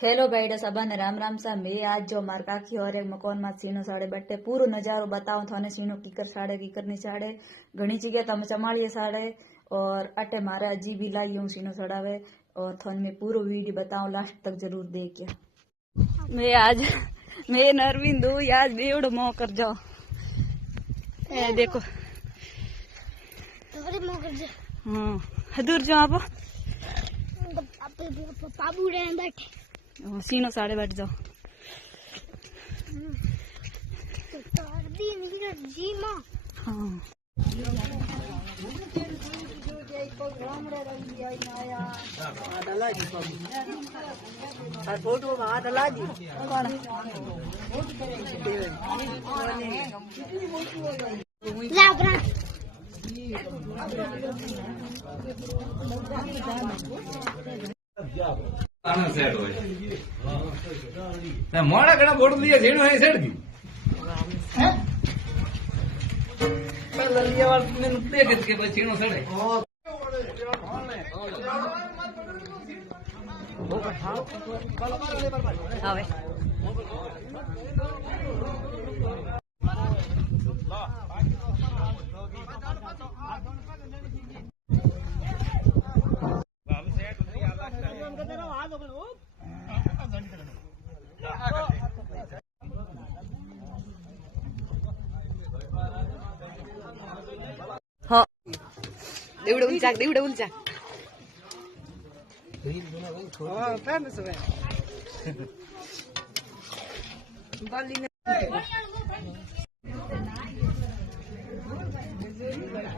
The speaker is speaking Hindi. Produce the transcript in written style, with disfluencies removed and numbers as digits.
हेलो भाई सबा ने राम राम सा। मैं आज जो मार काकी और एक मकान में सीनो साड़े बैठे पूरो नजारो बताऊं थाने सीनो कीकर साड़े कीकर नहीं साड़े घनी जगह तम चमाड़िए साड़े और अटे मारे अजी भी लाई हूँ सीनो सड़ावे और थाने में पूरो वीडियो बताऊं लास्ट तक जरूर देखिए। मैं आज मैं नरविंद हूँ आज बेवड़ मोह कर जाओ ए देखो हाँ हदूर जाओ आप बाबू रहने बैठे सीनो साड़े बैठ जाओ जी माँ हाँ फोटो हाथ हला दी सेट हो मोड़ा घना बोट लिया झेड़ो है सेट की ललिया वाले ने देख के बस झेड़ो सेट है आवे हाँ देवड़े उलचा हाँ फैन सुबह